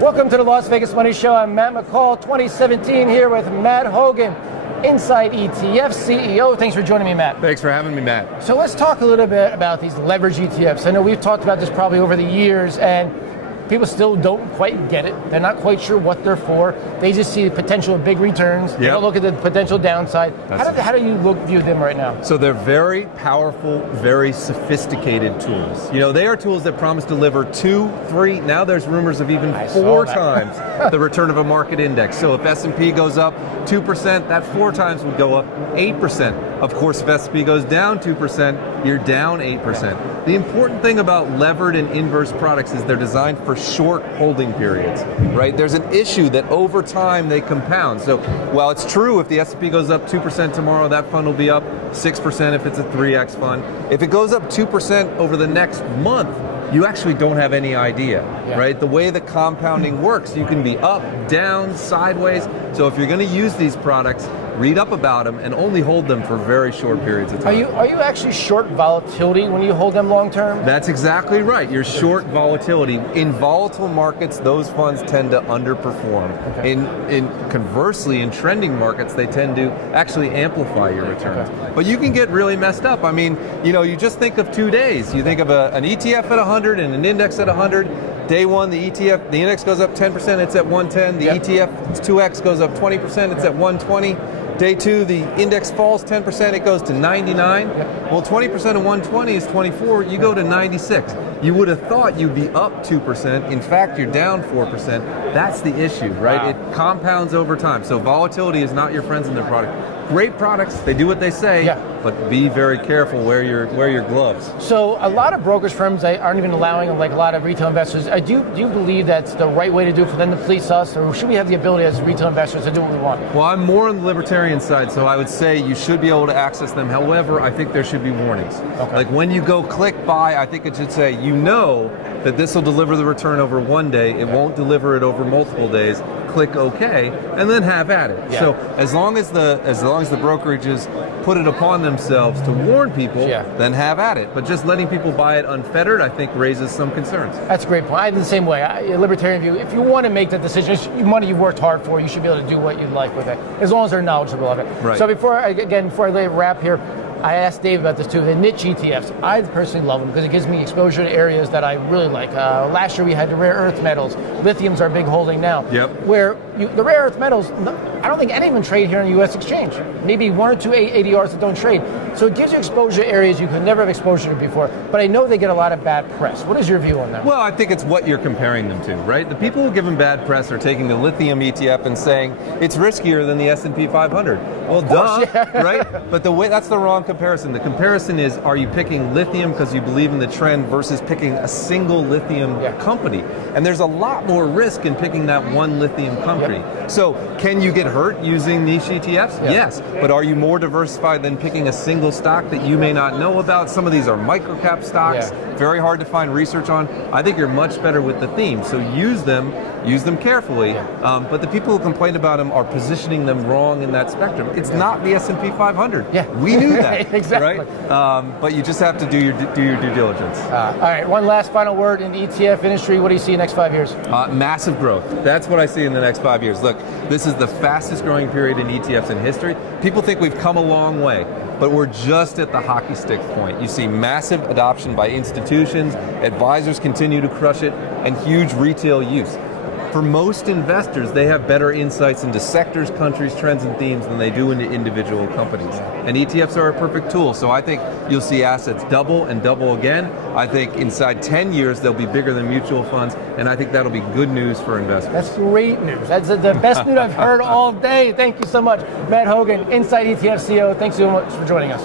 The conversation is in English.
Welcome to the Las Vegas Money Show. I'm Matt McCall, 2017, here with Matt Hougan, Inside ETFs CEO. Thanks for joining me, Matt. Thanks for having me, Matt. So let's talk a little bit about these leverage ETFs. I know we've talked about this probably over the years, and people still don't quite get it. They're not quite sure what they're for. They just see the potential of big returns. They don't look at the potential downside. How do you view them right now? So they're very powerful, very sophisticated tools. You know, they are tools that promise to deliver 2, 3, now there's rumors of even 4 times the return of a market index. So if S&P goes up 2%, that 4 times would go up 8%. Of course, if S&P goes down 2%, you're down 8%. The important thing about levered and inverse products is they're designed for short holding periods, right? There's an issue that over time they compound. So while it's true if the S&P goes up 2% tomorrow, that fund will be up 6% if it's a 3X fund. If it goes up 2% over the next month, you actually don't have any idea, right? The way the compounding works, you can be up, down, sideways. So if you're going to use these products, read up about them and only hold them for very short periods of time. Are you actually short volatility when you hold them long term? That's exactly right. You're short volatility. In volatile markets, those funds tend to underperform. Conversely, in trending markets, they tend to actually amplify your returns. But you can get really messed up. I mean, you know, you just think of 2 days. You think of an ETF at 100 and an index at 100. Day one, the index goes up 10%, it's at 110. The ETF, it's 2X, goes up 20%, it's at 120. Day two, the index falls 10%, it goes to 99. Well, 20% of 120 is 24, you go to 96. You would have thought you'd be up 2%. In fact, you're down 4%. That's the issue, right? Wow. It compounds over time. So volatility is not your friends in their product. Great products, they do what they say, but be very careful, wear your gloves. So a lot of brokerage firms aren't even allowing, like a lot of retail investors. Do you believe that's the right way to do it for them to police us, or should we have the ability as retail investors to do what we want? Well, I'm more on the libertarian side, so I would say you should be able to access them. However, I think there should be warnings. Like when you go click buy, I think it should say, you know that this will deliver the return over one day, it won't deliver it over multiple days. Click OK, and then have at it. So as long as the brokerages put it upon themselves to warn people, then have at it. But just letting people buy it unfettered, I think, raises some concerns. That's a great point. I have the same way. A libertarian view, if you want to make that decision, it's money you've worked hard for, you should be able to do what you'd like with it, as long as they're knowledgeable of it. Right. So before I wrap here, I asked Dave about this too, the niche ETFs. I personally love them because it gives me exposure to areas that I really like. Last year we had the rare earth metals. Lithium's our big holding now. Where the rare earth metals, I don't think any of them trade here on the U.S. exchange. Maybe 1 or 2 ADRs that don't trade. So it gives you exposure to areas you could never have exposure to before. But I know they get a lot of bad press. What is your view on that? Well, I think it's what you're comparing them to, right? The people who give them bad press are taking the lithium ETF and saying it's riskier than the S&P 500. Well, right? But that's the wrong comparison. The comparison is, are you picking lithium because you believe in the trend versus picking a single lithium company? And there's a lot more risk in picking that one lithium company. So can you get hurt using niche ETFs? Yes. But are you more diversified than picking a single stock that you may not know about? Some of these are microcap stocks, very hard to find research on. I think you're much better with the theme. So use them carefully. But the people who complain about them are positioning them wrong in that spectrum. It's not the S&P 500. We knew that, right? But you just have to do your due diligence. All right, one last final word in the ETF industry. What do you see in the next 5 years? Massive growth. That's what I see in the next 5 years. Look, this is the fastest growing period in ETFs in history. People think we've come a long way, but we're just at the hockey stick point. You see massive adoption by institutions, advisors continue to crush it, and huge retail use. For most investors, they have better insights into sectors, countries, trends, and themes than they do into individual companies. And ETFs are a perfect tool, so I think you'll see assets double and double again. I think inside 10 years, they'll be bigger than mutual funds, and I think that'll be good news for investors. That's great news. That's the best news I've heard all day. Thank you so much. Matt Hougan, Inside ETF CEO. Thanks so much for joining us.